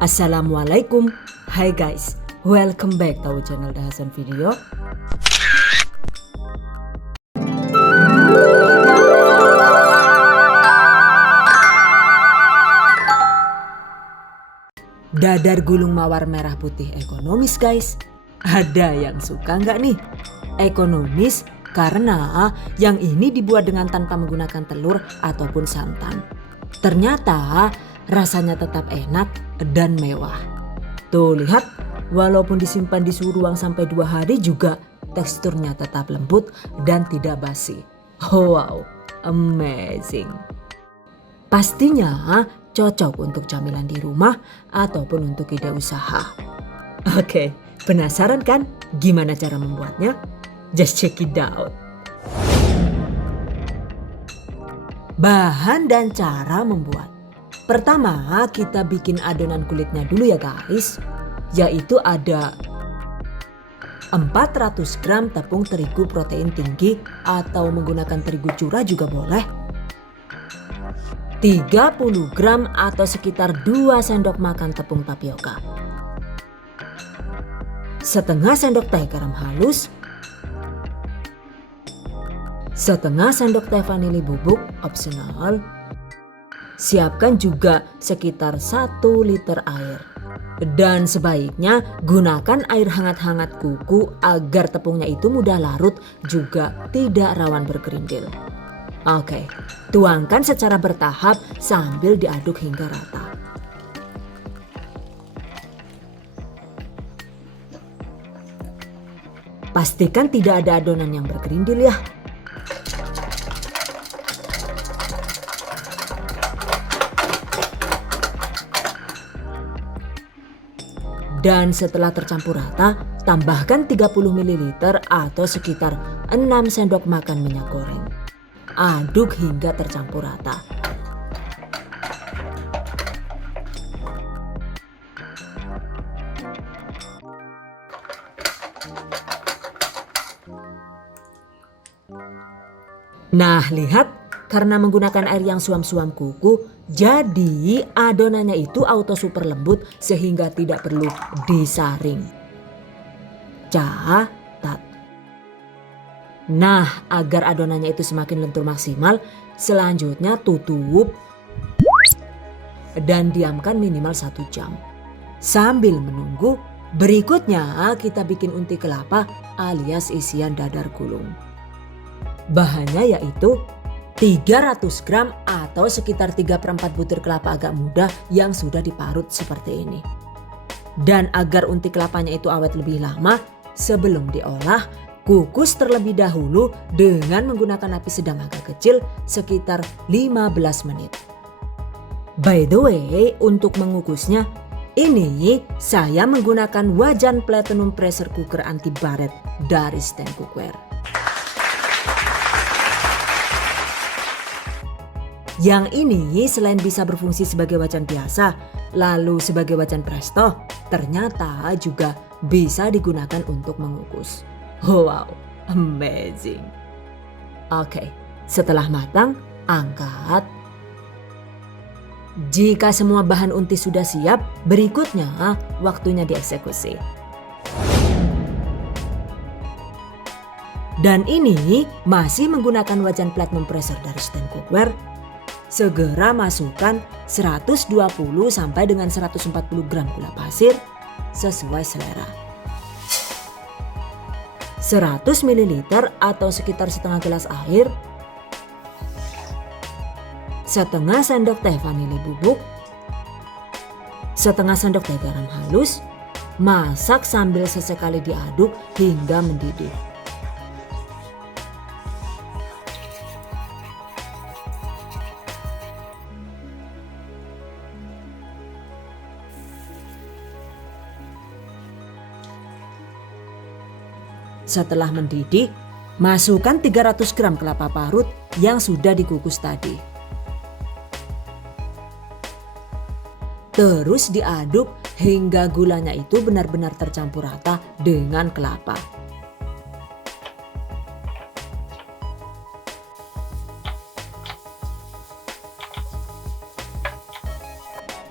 Assalamualaikum. Hai guys, welcome back to channel Dahasan Video. Dadar gulung mawar merah putih ekonomis guys. Ada yang suka nggak nih? Ekonomis karena yang ini dibuat dengan tanpa menggunakan telur ataupun santan. Ternyata rasanya tetap enak dan mewah. Tuh lihat, walaupun disimpan di suhu ruang sampai 2 hari juga teksturnya tetap lembut dan tidak basi. Wow, amazing. Pastinya cocok untuk camilan di rumah ataupun untuk ide usaha. Oke, penasaran kan gimana cara membuatnya? Just check it out. Bahan dan cara membuat. Pertama, kita bikin adonan kulitnya dulu ya guys. Yaitu ada 400 gram tepung terigu protein tinggi atau menggunakan terigu curah juga boleh. 30 gram atau sekitar 2 sendok makan tepung tapioka. Setengah sendok teh garam halus. Setengah sendok teh vanili bubuk opsional. Siapkan juga sekitar 1 liter air. Dan sebaiknya gunakan air hangat-hangat kuku agar tepungnya itu mudah larut juga tidak rawan bergerindil. Oke, tuangkan secara bertahap sambil diaduk hingga rata. Pastikan tidak ada adonan yang bergerindil ya. Dan setelah tercampur rata, tambahkan 30 ml atau sekitar 6 sendok makan minyak goreng. Aduk hingga tercampur rata. Nah, lihat, karena menggunakan air yang suam-suam kuku, jadi adonannya itu auto super lembut sehingga tidak perlu disaring. Catat. Nah, agar adonannya itu semakin lentur maksimal, selanjutnya tutup dan diamkan minimal 1 jam. Sambil menunggu, berikutnya kita bikin unti kelapa alias isian dadar gulung. Bahannya yaitu 300 gram atau sekitar 3/4 butir kelapa agak muda yang sudah diparut seperti ini. Dan agar unti kelapanya itu awet lebih lama, sebelum diolah, kukus terlebih dahulu dengan menggunakan api sedang agak kecil sekitar 15 menit. By the way, untuk mengukusnya, ini saya menggunakan wajan platinum pressure cooker anti baret dari Stand Cookware. Yang ini selain bisa berfungsi sebagai wajan biasa, lalu sebagai wajan presto, ternyata juga bisa digunakan untuk mengukus. Wow, amazing. Oke, setelah matang, angkat. Jika semua bahan unti sudah siap, berikutnya waktunya dieksekusi. Dan ini masih menggunakan wajan platinum pressure dari Stand Cookware. Segera masukkan 120 sampai dengan 140 gram gula pasir sesuai selera. 100 ml atau sekitar setengah gelas air. Setengah sendok teh vanili bubuk. Setengah sendok teh garam halus. Masak sambil sesekali diaduk hingga mendidih. Setelah mendidih, masukkan 300 gram kelapa parut yang sudah dikukus tadi. Terus diaduk hingga gulanya itu benar-benar tercampur rata dengan kelapa.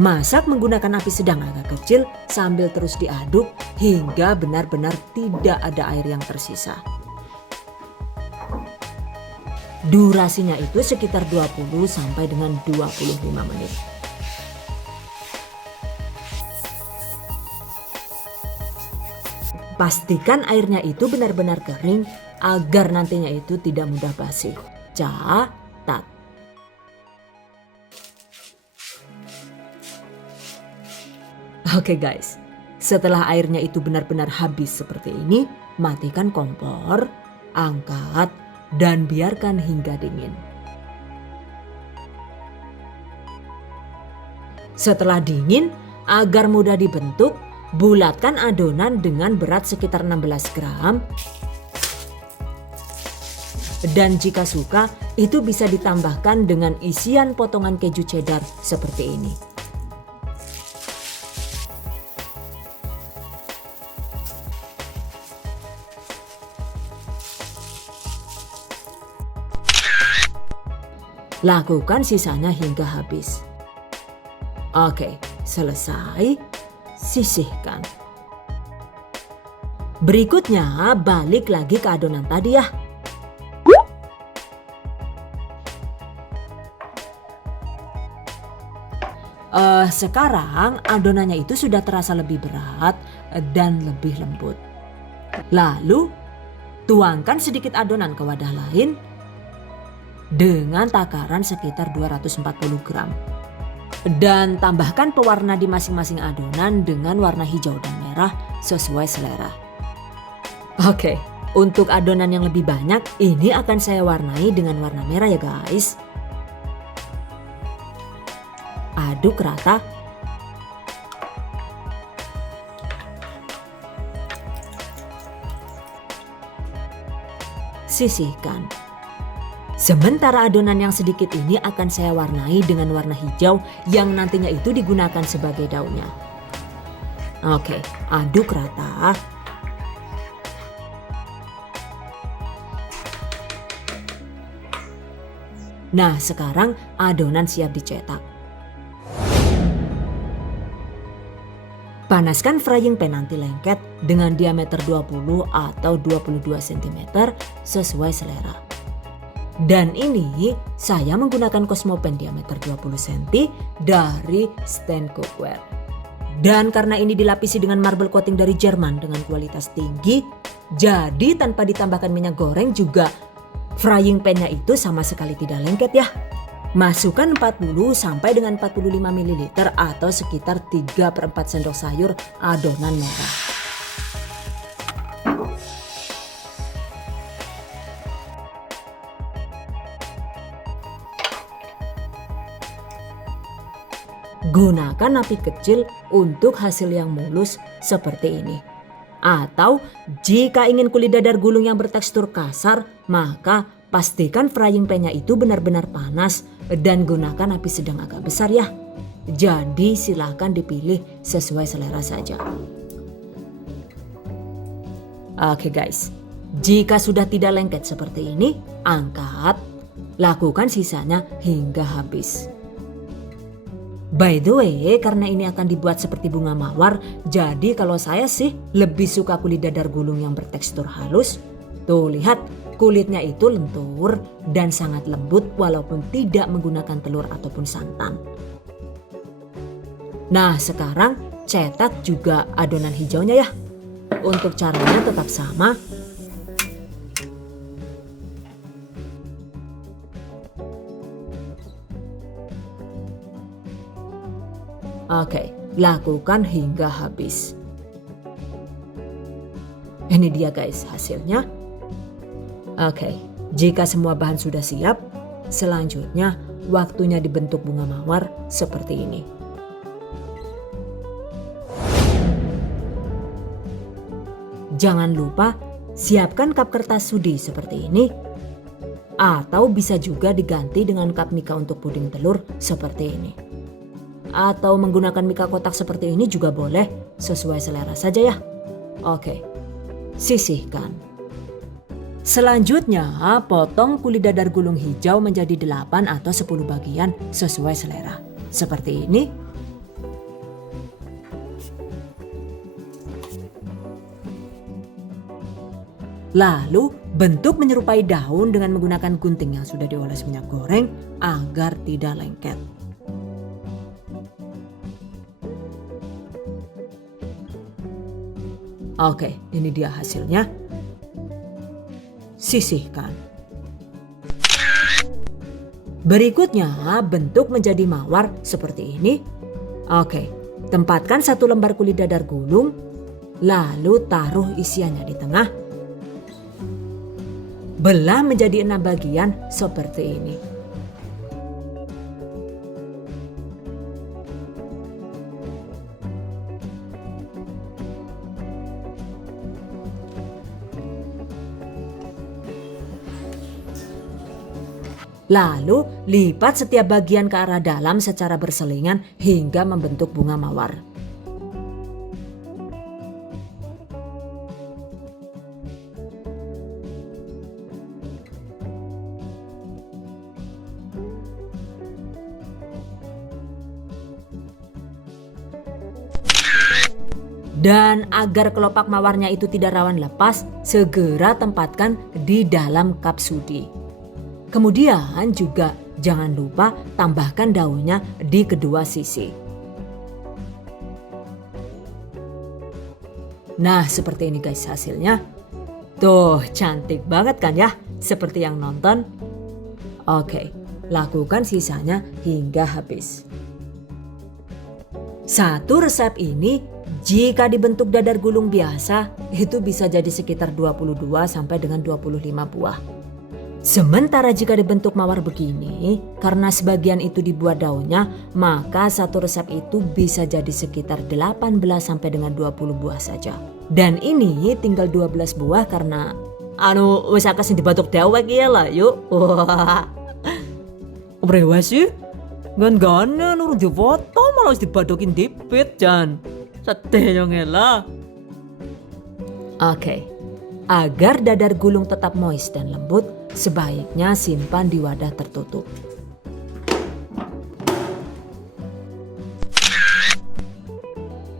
Masak menggunakan api sedang agak kecil sambil terus diaduk hingga benar-benar tidak ada air yang tersisa. Durasinya itu sekitar 20 sampai dengan 25 menit. Pastikan airnya itu benar-benar kering agar nantinya itu tidak mudah basi. Catat. Oke guys, setelah airnya itu benar-benar habis seperti ini, matikan kompor, angkat, dan biarkan hingga dingin. Setelah dingin, agar mudah dibentuk, bulatkan adonan dengan berat sekitar 16 gram. Dan jika suka, itu bisa ditambahkan dengan isian potongan keju cheddar seperti ini. Lakukan sisanya hingga habis. Oke, selesai. Sisihkan. Berikutnya balik lagi ke adonan tadi ya. Sekarang adonannya itu sudah terasa lebih berat dan lebih lembut. Lalu tuangkan sedikit adonan ke wadah lain dengan takaran sekitar 240 gram. Dan tambahkan pewarna di masing-masing adonan dengan warna hijau dan merah sesuai selera. Oke, untuk adonan yang lebih banyak ini akan saya warnai dengan warna merah ya guys. Aduk rata. Sisihkan. Sementara adonan yang sedikit ini akan saya warnai dengan warna hijau yang nantinya itu digunakan sebagai daunnya. Oke, aduk rata. Nah, sekarang adonan siap dicetak. Panaskan frying pan anti lengket dengan diameter 20 atau 22 cm sesuai selera. Dan ini saya menggunakan Cosmo Pan diameter 20 cm dari Stand Cookware. Dan karena ini dilapisi dengan marble coating dari Jerman dengan kualitas tinggi, jadi tanpa ditambahkan minyak goreng juga frying pan-nya itu sama sekali tidak lengket ya. Masukkan 40 sampai dengan 45 ml atau sekitar 3/4 sendok sayur adonan merah. Gunakan api kecil untuk hasil yang mulus seperti ini. Atau jika ingin kulit dadar gulung yang bertekstur kasar, maka pastikan frying pan-nya itu benar-benar panas dan gunakan api sedang agak besar ya. Jadi silakan dipilih sesuai selera saja. Oke guys, jika sudah tidak lengket seperti ini, angkat, lakukan sisanya hingga habis. By the way, karena ini akan dibuat seperti bunga mawar, jadi kalau saya sih lebih suka kulit dadar gulung yang bertekstur halus. Tuh lihat, kulitnya itu lentur dan sangat lembut walaupun tidak menggunakan telur ataupun santan. Nah, sekarang cetak juga adonan hijaunya ya. Untuk caranya tetap sama. Oke, lakukan hingga habis. Ini dia guys hasilnya. Oke, jika semua bahan sudah siap, selanjutnya waktunya dibentuk bunga mawar seperti ini. Jangan lupa siapkan cup kertas sudi seperti ini, atau bisa juga diganti dengan cup mika untuk puding telur seperti ini. Atau menggunakan mika kotak seperti ini juga boleh, sesuai selera saja ya. Oke, sisihkan. Selanjutnya, potong kulit dadar gulung hijau menjadi 8 atau 10 bagian sesuai selera. Seperti ini. Lalu bentuk menyerupai daun dengan menggunakan gunting yang sudah dioles minyak goreng agar tidak lengket. Oke, ini dia hasilnya. Sisihkan. Berikutnya bentuk menjadi mawar seperti ini. Oke, tempatkan 1 lembar kulit dadar gulung, lalu taruh isiannya di tengah. Belah menjadi 6 bagian seperti ini. Lalu lipat setiap bagian ke arah dalam secara berselingan hingga membentuk bunga mawar. Dan agar kelopak mawarnya itu tidak rawan lepas, segera tempatkan di dalam cup sudi. Kemudian juga jangan lupa tambahkan daunnya di kedua sisi. Nah, seperti ini guys hasilnya. Tuh, cantik banget kan ya? Seperti yang nonton. Oke, lakukan sisanya hingga habis. Satu resep ini jika dibentuk dadar gulung biasa itu bisa jadi sekitar 22 sampai dengan 25 buah. Sementara jika dibentuk mawar begini, karena sebagian itu dibuat daunnya, maka satu resep itu bisa jadi sekitar 18 sampai dengan 20 buah saja. Dan ini tinggal 12 buah karena wis akeh sing dibatuk dewek ya lah yuk. Wah. Oprewa sih? Gan-gane nurut difoto malah wis dibadokin dipit jan. Sedih yo ngela. Oke. Agar dadar gulung tetap moist dan lembut, sebaiknya simpan di wadah tertutup.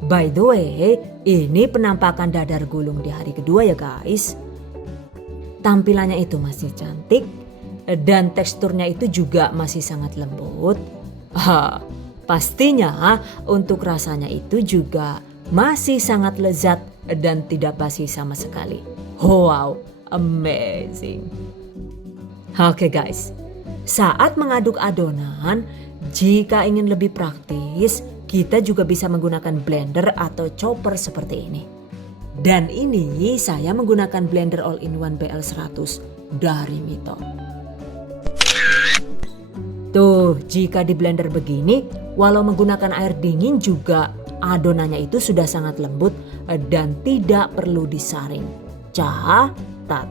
By the way, ini penampakan dadar gulung di hari kedua ya guys. Tampilannya itu masih cantik dan teksturnya itu juga masih sangat lembut. Pastinya untuk rasanya itu juga masih sangat lezat dan tidak basi sama sekali. Wow, amazing. Oke guys, saat mengaduk adonan, jika ingin lebih praktis, kita juga bisa menggunakan blender atau chopper seperti ini. Dan ini saya menggunakan blender all-in-one BL100 dari Mito. Tuh, jika di blender begini, walau menggunakan air dingin juga adonannya itu sudah sangat lembut dan tidak perlu disaring. Catat.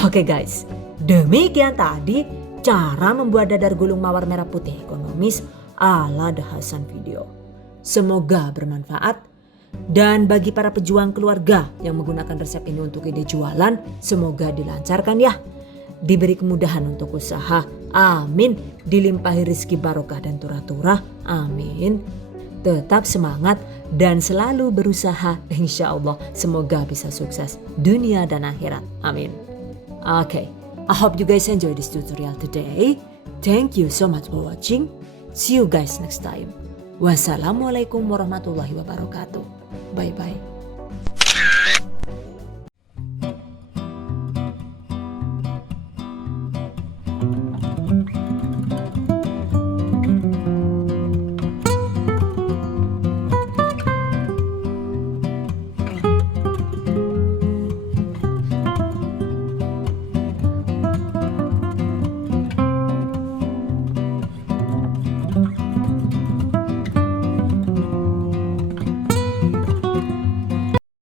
Oke guys, demikian tadi cara membuat dadar gulung mawar merah putih ekonomis ala The Hasan Video. Semoga bermanfaat. Dan bagi para pejuang keluarga yang menggunakan resep ini untuk ide jualan, semoga dilancarkan ya. Diberi kemudahan untuk usaha, amin. Dilimpahi rezeki barokah dan turah-turah, amin. Tetap semangat dan selalu berusaha, insya Allah semoga bisa sukses dunia dan akhirat, amin. Okay, I hope you guys enjoy this tutorial today. Thank you so much for watching. See you guys next time. Wassalamualaikum warahmatullahi wabarakatuh. Bye bye.